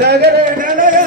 जागरणाला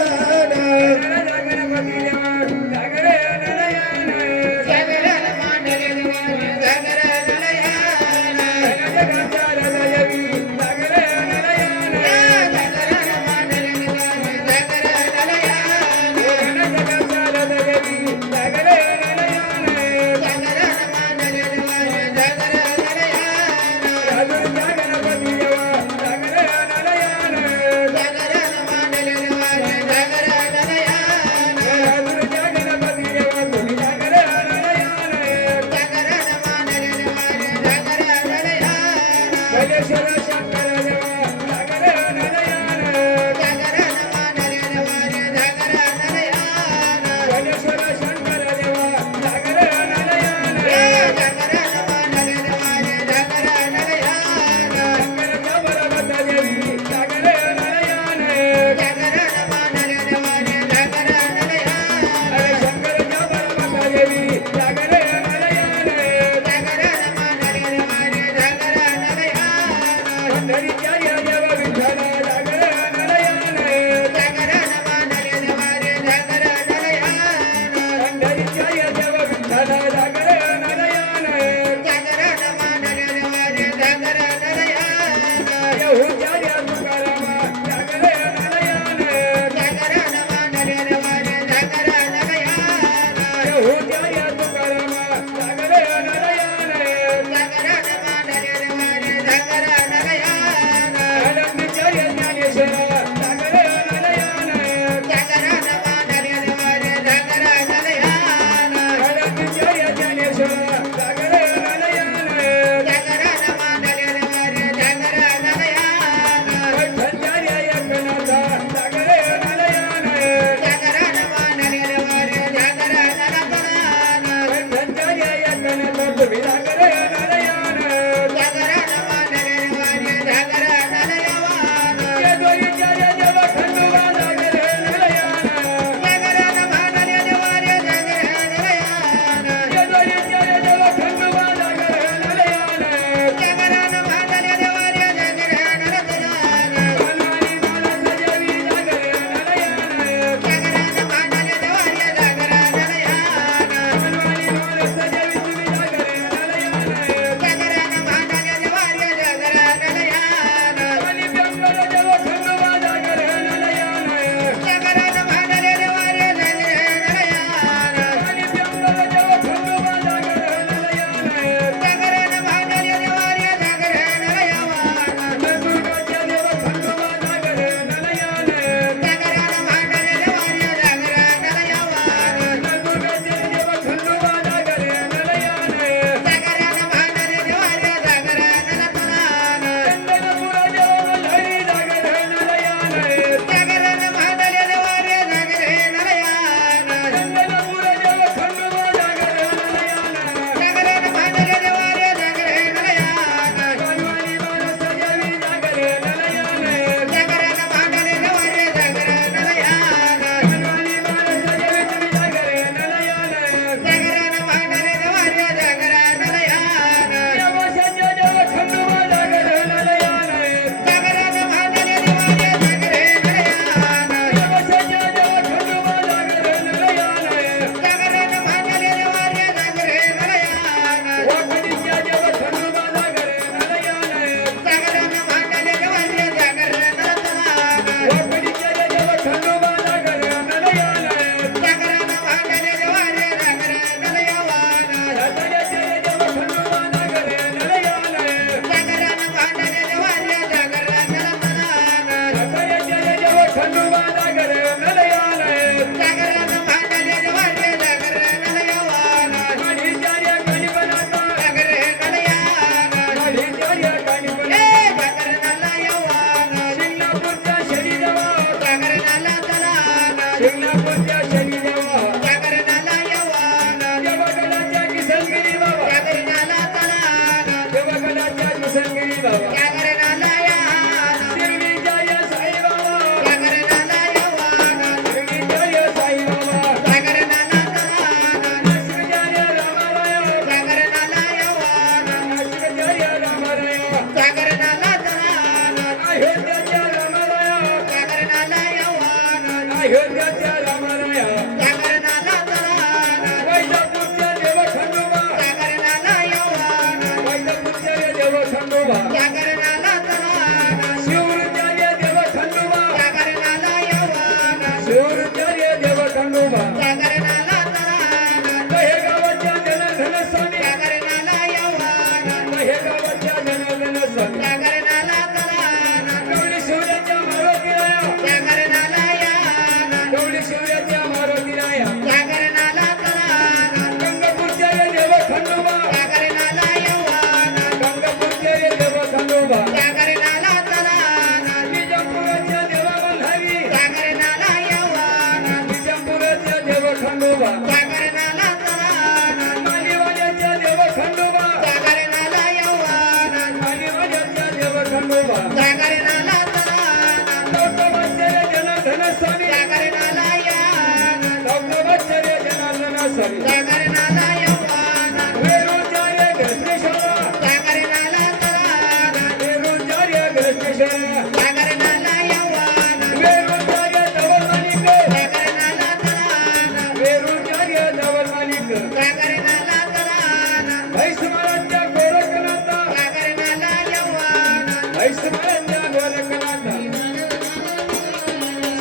अयोध्याच्या रामराया जागरणाला तराना वैजापूरच्या देव खंडोबा जागरणाला यवना वैजापूरच्या देव खंडोबा जागरणाला तराना शिवरुद्याचे देव खंडोबा जागरणाला यवना शिवरुद्याचे देव खंडोबा जागरणाला तराना दहेगावाच्या जनार्दन स्वामी जागरणाला यवना दहेगावाच्या जनार्दन स्वामी जागरणाला तराना गवळी शिवराच्या मारुतीराया जागरणाला याना गवळी शिवराच्या मारुतीराया जागरणाला तराना गंगापूरच्या देव खंडोबा जागरणाला यवना गंगापूरच्या देव खंडोबा जागरणाला तराना निजामपुराच्या देवा बंधारी जागरणाला यवना निजामपुराच्या देव खंडोबा जागरणाला तराना मालीवाड्याच्या देव खंडोबा जागरणाला यवना मालीवाड्याच्या देव खंडोबा जागरणाला तराना लवकवाचार्य जनार्दन स्वामी जागरणाला याना लवकवाचार्य जनार्दन स्वामी जागरणाला यवना वेरूळचार्य गणेश्वरा जागरणाला तराना वेरूळचार्य गणेश्वरा जागरणाला यवना वेरूळचार्य धवलमाणिक जागरणाला तराना वेरूळचार्य धवलमाणिक जागरणाला तराना भैसमाराच्या गोरखनाथा जागरणाला यवना भैसमाराच्या गोरखनाथा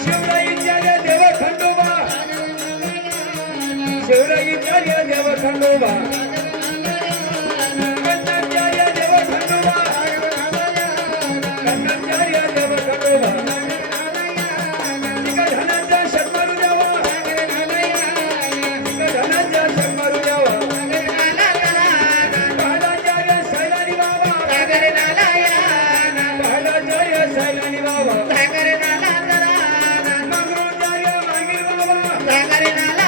शिवराईचार्य देव खंडोबा शिवराईचार्य देव खंडोबा कन्नाचार्य देव खंडोबा कन्नाचार्य देव खंडोबा धनाच्या शर्मारू द्यावा धनाच्या शर्मारू द्यावा जागरणाला तराना बालाचार्य सैलानी बाबा जागरणाला याना बालाचार्य सैलानी बाबा जागरणाला तराना मंगळाचार्य मांगीर बाबा जागरणाला